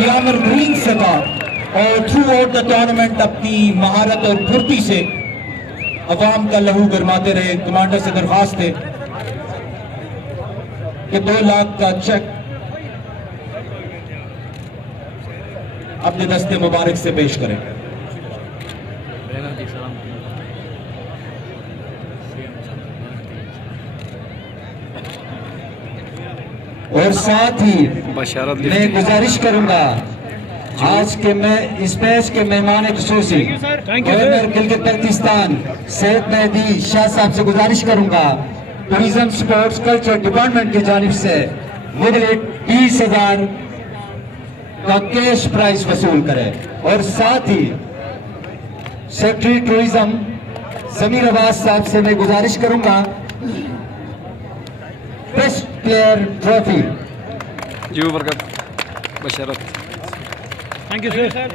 पियामर green से था और थ्रू आउट द टूर्नामेंट अपनी महारत और फुर्ती से अवाम का लहू गरमाते रहे। कमांडर से दरख्वास्त है कि 2 लाख का चेक अपने दस्ते मुबारक से पेश करें। और साथ ही मैं गुजारिश करूंगा आज के मैं इस मैच के मेहमान खुसूसी गवर्नर गिलगित बल्तिस्तान सैयद मेहदी शाह साहब से गुजारिश करूंगा टूरिज्म स्पोर्ट्स कल्चर डिपार्टमेंट की जानिब से मुझे 20,000 का कैश प्राइज वसूल करें। और साथ ही सेक्रेटरी टूरिज्म जमीर अब्बास साहब से मैं गुजारिश करूंगा बेस्ट प्लेयर ट्रॉफी जी बरकत बशरत। Thank you sir.